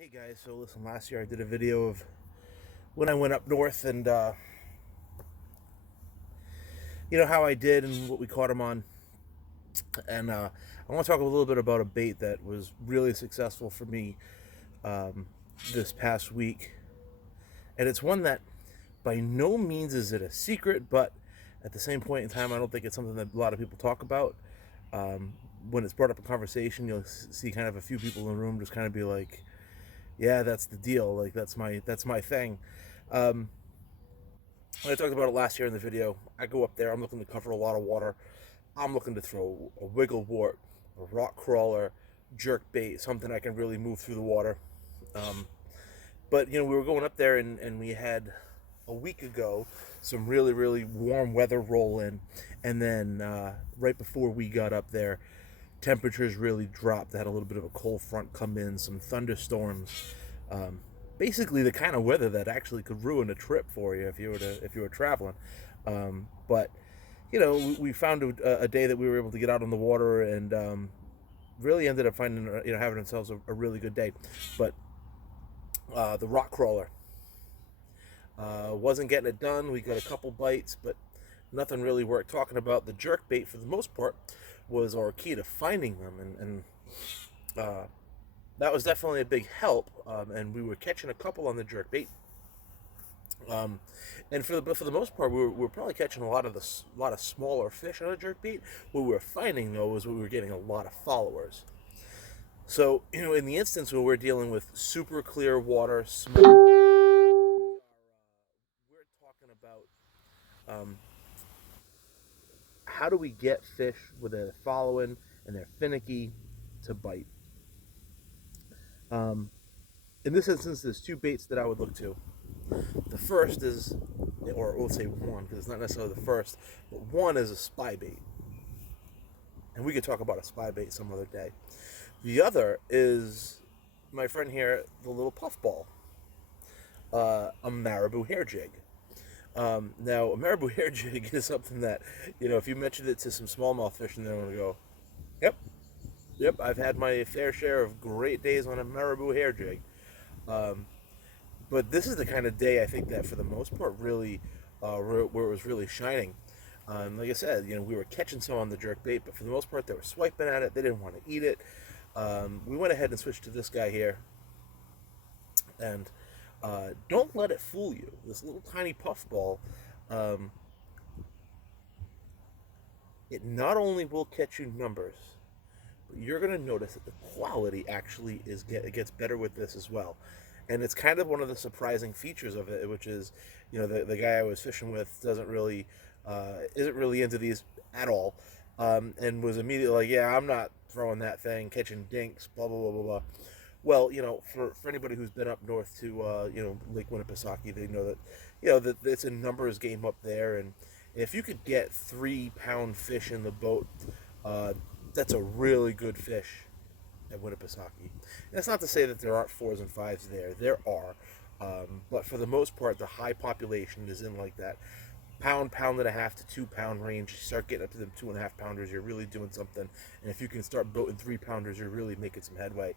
Hey guys, so listen, last year I did a video of when I went up north and how I did and what we caught them on. And I want to talk a little bit about a bait that was really successful for me um, this past week. And it's one that by no means is it a secret, but at the same point in time, I don't think it's something that a lot of people talk about. When it's brought up in conversation, you'll see kind of a few people in the room just kind of be like, yeah, that's the deal. Like that's my thing. Um, I talked about it last year in the video. I go up there. I'm looking to cover a lot of water. I'm looking to throw a wiggle wart, a rock crawler, jerk bait, something I can really move through the water. Um, but we were going up there and we had a week ago some really warm weather roll in, and then right before we got up there, temperatures really dropped. They had a little bit of a cold front come in, some thunderstorms. Um, Basically, the kind of weather that actually could ruin a trip for you if you were traveling. But we found a day that we were able to get out on the water and really ended up finding having ourselves a really good day. But the rock crawler wasn't getting it done. We got a couple bites, but nothing really worth talking about. The jerk bait, for the most part, was our key to finding them, and that was definitely a big help. And we were catching a couple on the jerk bait. And for the most part, we were probably catching a lot of smaller fish on a jerk bait. What we were finding though was we were getting a lot of followers. So in the instance where we're dealing with super clear water, small, we're talking about how do we get fish with a following and they're finicky to bite. In this instance, there's two baits that I would look to. The first is, or we'll say one, because it's not necessarily the first, but one is a spy bait. And we could talk about a spy bait some other day. The other is my friend here, the little puffball, a Marabou Hair Jig. Now, a Marabou Hair Jig is something that, if you mentioned it to some smallmouth fishing, they're going to go, yep, I've had my fair share of great days on a Marabou Hair Jig. But this is the kind of day I think that for the most part really where it was really shining. Like I said, we were catching some on the jerk bait, but for the most part they were swiping at it. They didn't want to eat it. We went ahead and switched to this guy here. And don't let it fool you. This little tiny puffball, it not only will catch you numbers, but you're going to notice that the quality actually it gets better with this as well. And it's kind of one of the surprising features of it, which is, the guy I was fishing with isn't really into these at all, and was immediately like, yeah, I'm not throwing that thing, catching dinks, blah blah blah blah blah. Well, for anybody who's been up north to Lake Winnipesaukee, they know that that it's a numbers game up there, and if you could get 3-pound fish in the boat, that's a really good fish at Winnipesaukee. That's not to say that there aren't 4s and 5s there. There are. But for the most part, the high population is in like that pound and a half to 2-pound range. You start getting up to them 2.5 pounders, you're really doing something. And if you can start boating 3 pounders, you're really making some headway.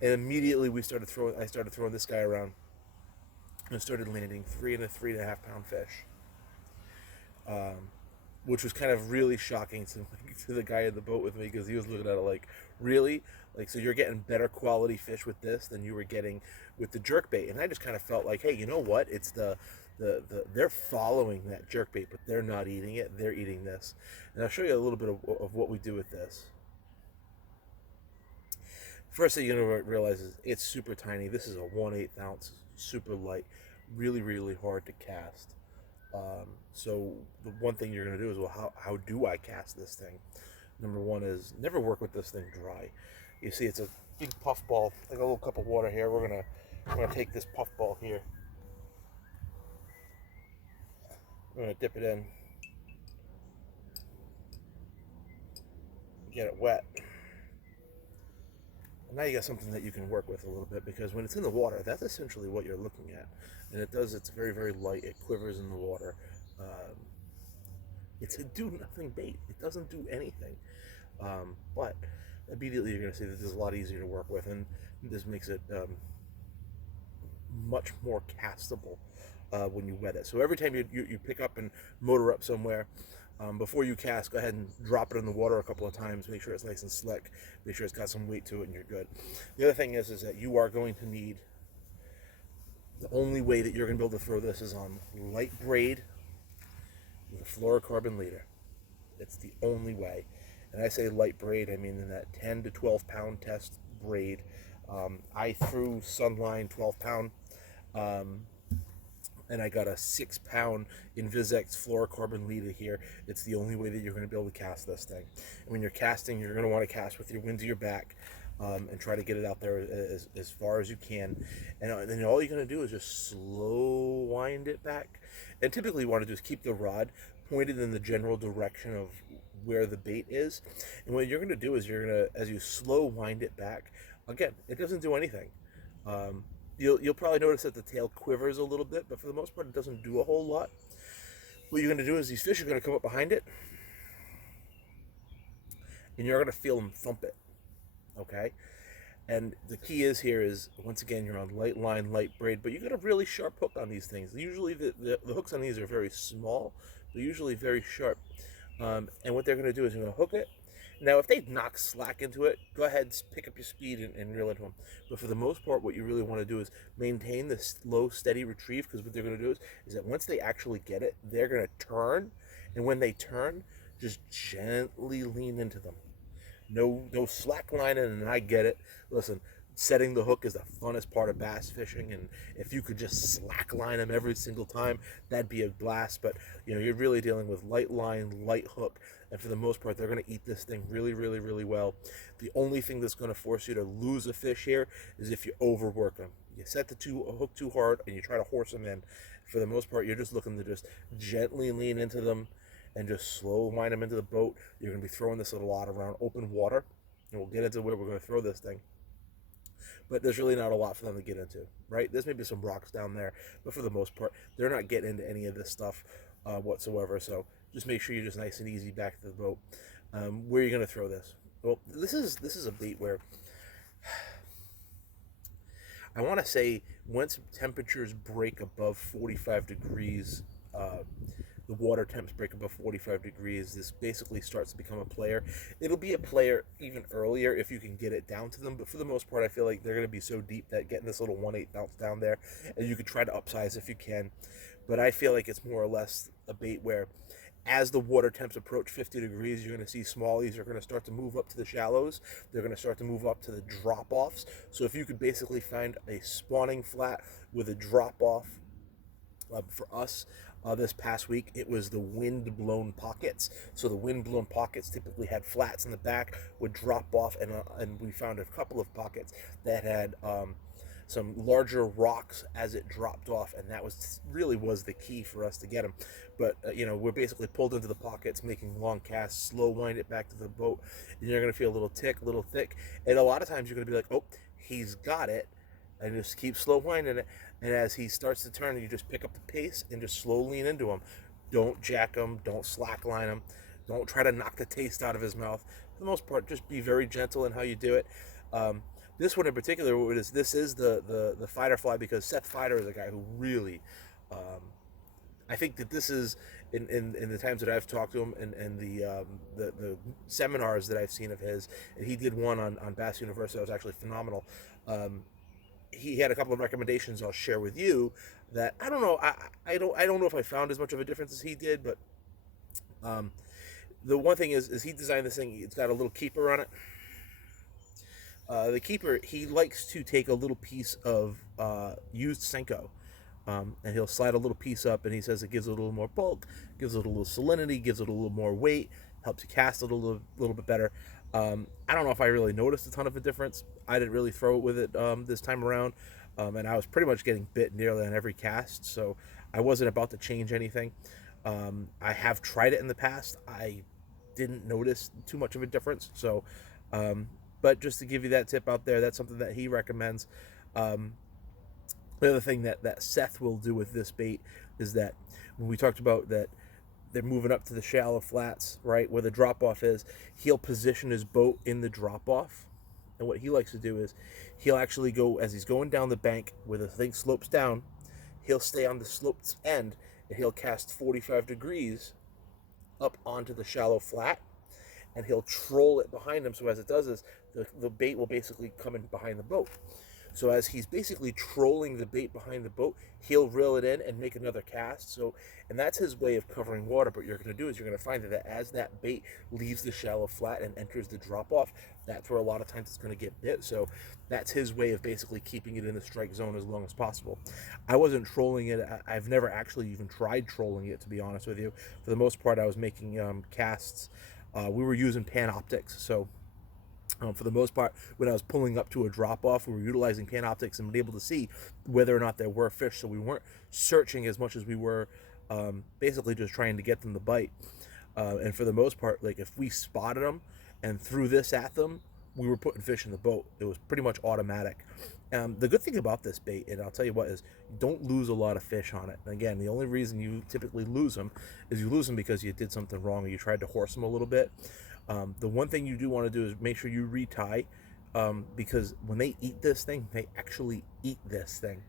And immediately I started throwing this guy around and started landing 3 and a 3.5 pound fish. Which was kind of really shocking to the guy in the boat with me, because he was looking at it like, really? Like, so you're getting better quality fish with this than you were getting with the jerkbait? And I just kind of felt like, hey, you know what? It's they're following that jerkbait, but they're not eating it. They're eating this. And I'll show you a little bit of what we do with this. First thing you're going to realize is it's super tiny. This is a 1/8 ounce, super light, really hard to cast. So the one thing you're going to do is, well, how do I cast this thing? Number one is never work with this thing dry. You see, it's a big puff ball. I got a little cup of water here. We're gonna take this puff ball here. We're gonna dip it in, get it wet. And now you got something that you can work with a little bit, because when it's in the water, that's essentially what you're looking at. And it's very light. It quivers in the water. It's a do-nothing bait. It doesn't do anything. But immediately you're going to see that this is a lot easier to work with, and this makes it much more castable when you wet it. So every time you pick up and motor up somewhere, before you cast, go ahead and drop it in the water a couple of times. Make sure it's nice and slick. Make sure it's got some weight to it, and you're good. The other thing is that you are going to need, the only way that you're going to be able to throw this is on light braid with a fluorocarbon leader. It's the only way. And I say light braid, I mean in that 10 to 12 pound test braid. I threw Sunline 12 pound, and I got a 6 pound Invisex fluorocarbon leader here. It's the only way that you're going to be able to cast this thing. And when you're casting, you're going to want to cast with your wind to your back, and try to get it out there as far as you can. And then all you're going to do is just slow wind it back. And typically you want to do is keep the rod pointed in the general direction of where the bait is. And what you're going to do is you're going to, as you slow wind it back, again, it doesn't do anything. You'll probably notice that the tail quivers a little bit, but for the most part, it doesn't do a whole lot. What you're going to do is these fish are going to come up behind it, and you're going to feel them thump it, okay? And the key here is, once again, you're on light line, light braid, but you got a really sharp hook on these things. Usually the hooks on these are very small, but usually very sharp. And what they're going to do is you're going to hook it. Now, if they knock slack into it, go ahead and pick up your speed and reel it home. But for the most part, what you really want to do is maintain this slow, steady retrieve, because what they're going to do is that once they actually get it, they're going to turn. And when they turn, just gently lean into them. No slack lining, and I get it. Listen, setting the hook is the funnest part of bass fishing, and if you could just slack line them every single time, that'd be a blast. But you're really dealing with light line, light hook, and for the most part, they're going to eat this thing really, really, really well. The only thing that's going to force you to lose a fish here is if you overwork them. You set the hook too hard, and you try to horse them in. For the most part, you're just looking to just gently lean into them and just slow wind them into the boat. You're going to be throwing this a lot around open water, and we'll get into where we're going to throw this thing. But there's really not a lot for them to get into, right? There's maybe some rocks down there, but for the most part, they're not getting into any of this stuff whatsoever. So just make sure you're just nice and easy back to the boat. Where are you going to throw this? Well, this is a bait where I want to say once temperatures break above 45 degrees, the water temps break above 45 degrees, this basically starts to become a player. It'll be a player even earlier if you can get it down to them, but for the most part, I feel like they're going to be so deep that getting this little 1/8 bounce down there, and you could try to upsize if you can, but I feel like it's more or less a bait where as the water temps approach 50 degrees, you're going to see smallies are going to start to move up to the shallows. They're going to start to move up to the drop-offs. So if you could basically find a spawning flat with a drop-off, for us, this past week, it was the wind-blown pockets. So the wind-blown pockets typically had flats in the back, would drop off, and we found a couple of pockets that had some larger rocks as it dropped off, and that was the key for us to get them. But we're basically pulled into the pockets, making long casts, slow wind it back to the boat, and you're going to feel a little tick, a little thick, and a lot of times you're going to be like, oh, he's got it, and just keep slow winding it. And as he starts to turn, you just pick up the pace and just slow lean into him. Don't jack him. Don't slack line him. Don't try to knock the taste out of his mouth. For the most part, just be very gentle in how you do it. This one in particular, this is the fighter fly, because Seth Fighter is a guy who really, I think that this is, in the times that I've talked to him and the seminars that I've seen of his, and he did one on Bass University that was actually phenomenal. He had a couple of recommendations I'll share with you that I don't know. I don't know if I found as much of a difference as he did, but the one thing is he designed this thing. It's got a little keeper on it. The keeper, he likes to take a little piece of used Senko, and he'll slide a little piece up, and he says it gives it a little more bulk, gives it a little salinity, gives it a little more weight, helps you cast it a little bit better. I don't know if I really noticed a ton of a difference. I didn't really throw it with it this time around, and I was pretty much getting bit nearly on every cast, so I wasn't about to change anything. I have tried it in the past. I didn't notice too much of a difference, so but just to give you that tip out there, that's something that he recommends. The other thing that Seth will do with this bait is that when we talked about that they're moving up to the shallow flats, right, where the drop-off is, he'll position his boat in the drop-off, And what he likes to do is he'll actually go, as he's going down the bank where the thing slopes down, he'll stay on the slope's end and he'll cast 45 degrees up onto the shallow flat, and he'll troll it behind him. So as it does this, the bait will basically come in behind the boat. So as he's basically trolling the bait behind the boat, he'll reel it in and make another cast. So, and that's his way of covering water. But what you're going to do is you're going to find that as that bait leaves the shallow flat and enters the drop off, that's where a lot of times it's going to get bit. So that's his way of basically keeping it in the strike zone as long as possible. I wasn't trolling it. I've never actually even tried trolling it, to be honest with you. For the most part, I was making casts. We were using Panoptics, so for the most part, when I was pulling up to a drop-off, we were utilizing Panoptics and being able to see whether or not there were fish. So we weren't searching as much as we were basically just trying to get them to bite. And for the most part, like if we spotted them and threw this at them, we were putting fish in the boat. It was pretty much automatic. The good thing about this bait, and I'll tell you what, is you don't lose a lot of fish on it. And again, the only reason you typically lose them is you lose them because you did something wrong or you tried to horse them a little bit. The one thing you do want to do is make sure you retie, because when they eat this thing, they actually eat this thing.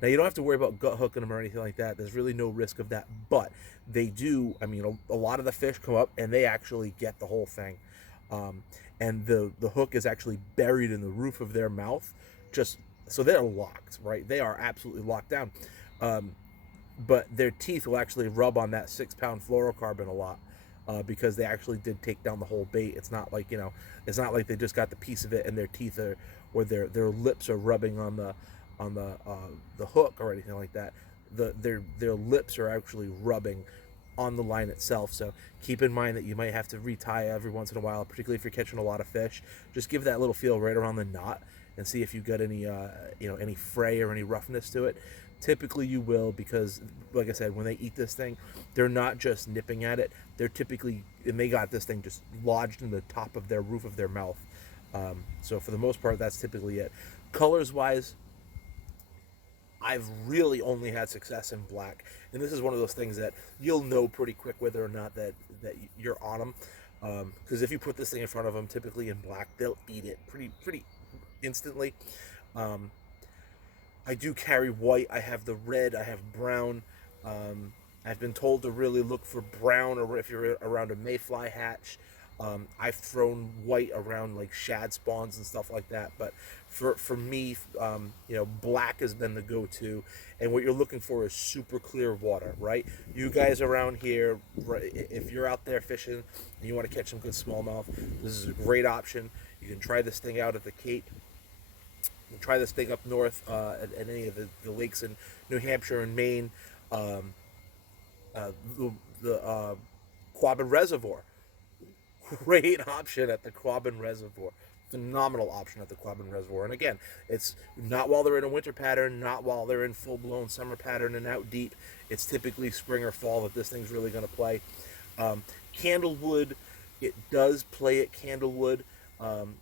Now, you don't have to worry about gut hooking them or anything like that. There's really no risk of that, but they do. I mean, a lot of the fish come up and they actually get the whole thing. And the hook is actually buried in the roof of their mouth, just so they're locked, right? They are absolutely locked down. But their teeth will actually rub on that 6-pound fluorocarbon a lot. Because they actually did take down the whole bait. It's not like, it's not like they just got the piece of it and their teeth are, or their lips are rubbing on the hook or anything like that. Their lips are actually rubbing on the line itself. So keep in mind that you might have to retie every once in a while, particularly if you're catching a lot of fish. Just give that little feel right around the knot and see if you got any any fray or any roughness to it. Typically you will, because like I said, when they eat this thing, they're not just nipping at it. They're typically, and they got this thing just lodged in the top of their roof of their mouth. So for the most part, that's typically it. Colors wise, I've really only had success in black, and this is one of those things that you'll know pretty quick whether or not that you're on them. Because if you put this thing in front of them, typically in black, they'll eat it pretty instantly. I do carry white. I have the red. I have brown. I've been told to really look for brown, or if you're around a mayfly hatch. I've thrown white around like shad spawns and stuff like that. But for me, black has been the go-to. And what you're looking for is super clear water, right? You guys around here, right, if you're out there fishing and you want to catch some good smallmouth, this is a great option. You can try this thing out at the Cape. You can try this thing up north at any of the lakes in New Hampshire and Maine. The Quabbin Reservoir. Great option at the Quabbin Reservoir. Phenomenal option at the Quabbin Reservoir. And again, it's not while they're in a winter pattern, not while they're in full-blown summer pattern and out deep. It's typically spring or fall that this thing's really going to play. Candlewood, it does play at Candlewood.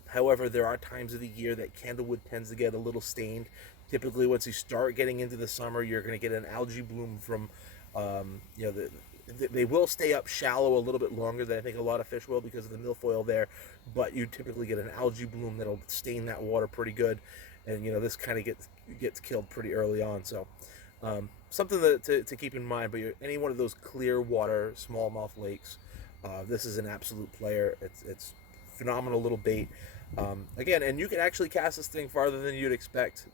However, there are times of the year that Candlewood tends to get a little stained. Typically, once you start getting into the summer, you're going to get an algae bloom from, they will stay up shallow a little bit longer than I think a lot of fish will because of the milfoil there, but you typically get an algae bloom that'll stain that water pretty good, and this kind of gets killed pretty early on. So something to keep in mind. But any one of those clear water smallmouth lakes, this is an absolute player. It's phenomenal little bait. Again, and you can actually cast this thing farther than you'd expect.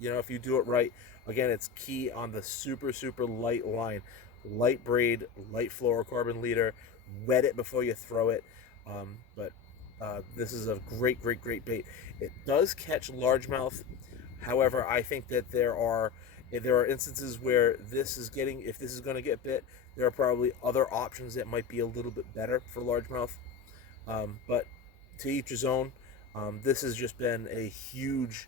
If you do it right. Again, it's key on the super light line. Light braid, light fluorocarbon leader. Wet it before you throw it. But this is a great bait. It does catch largemouth. However, I think that there are instances where if this is going to get bit, there are probably other options that might be a little bit better for largemouth. But to each his own. This has just been a huge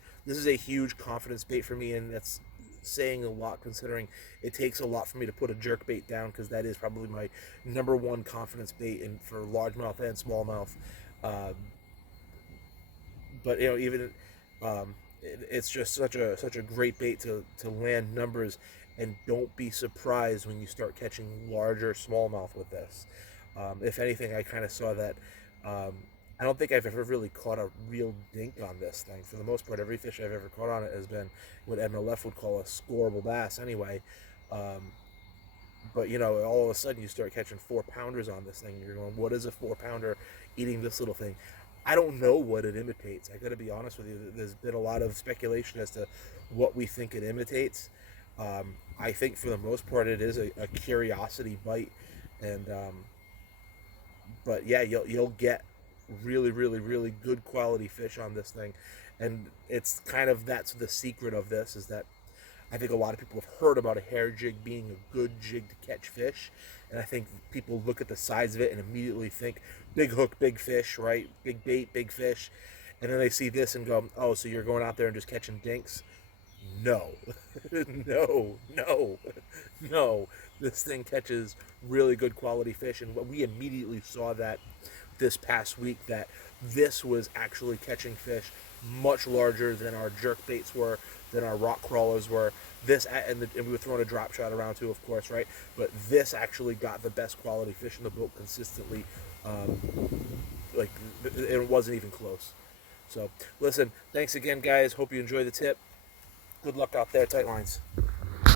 confidence bait for me, and that's saying a lot considering it takes a lot for me to put a jerk bait down, because that is probably my number one confidence bait for largemouth and smallmouth. But it's just such a great bait to land numbers, and don't be surprised when you start catching larger smallmouth with this. If anything, I kind of saw that I don't think I've ever really caught a real dink on this thing. For the most part, every fish I've ever caught on it has been what MLF would call a scoreable bass anyway. Um, but all of a sudden you start catching 4 pounders on this thing. And you're going, what is a 4 pounder eating this little thing? I don't know what it imitates. I got to be honest with you. There's been a lot of speculation as to what we think it imitates. I think for the most part it is a curiosity bite, and but yeah, you'll get really, really, really good quality fish on this thing, and it's kind of that's the secret of this is that I think a lot of people have heard about a hair jig being a good jig to catch fish, and I think people look at the size of it and immediately think big hook, big fish, right? Big bait, big fish, and then they see this and go, oh, so you're going out there and just catching dinks? No, no, no, no. This thing catches really good quality fish, and we immediately saw that this past week that this was actually catching fish much larger than our jerk baits were, than our rock crawlers were. And we were throwing a drop shot around too, of course, right? But this actually got the best quality fish in the boat consistently. Um, like it wasn't even close. So listen, thanks again, guys. Hope you enjoy the tip. Good luck out there, tight lines.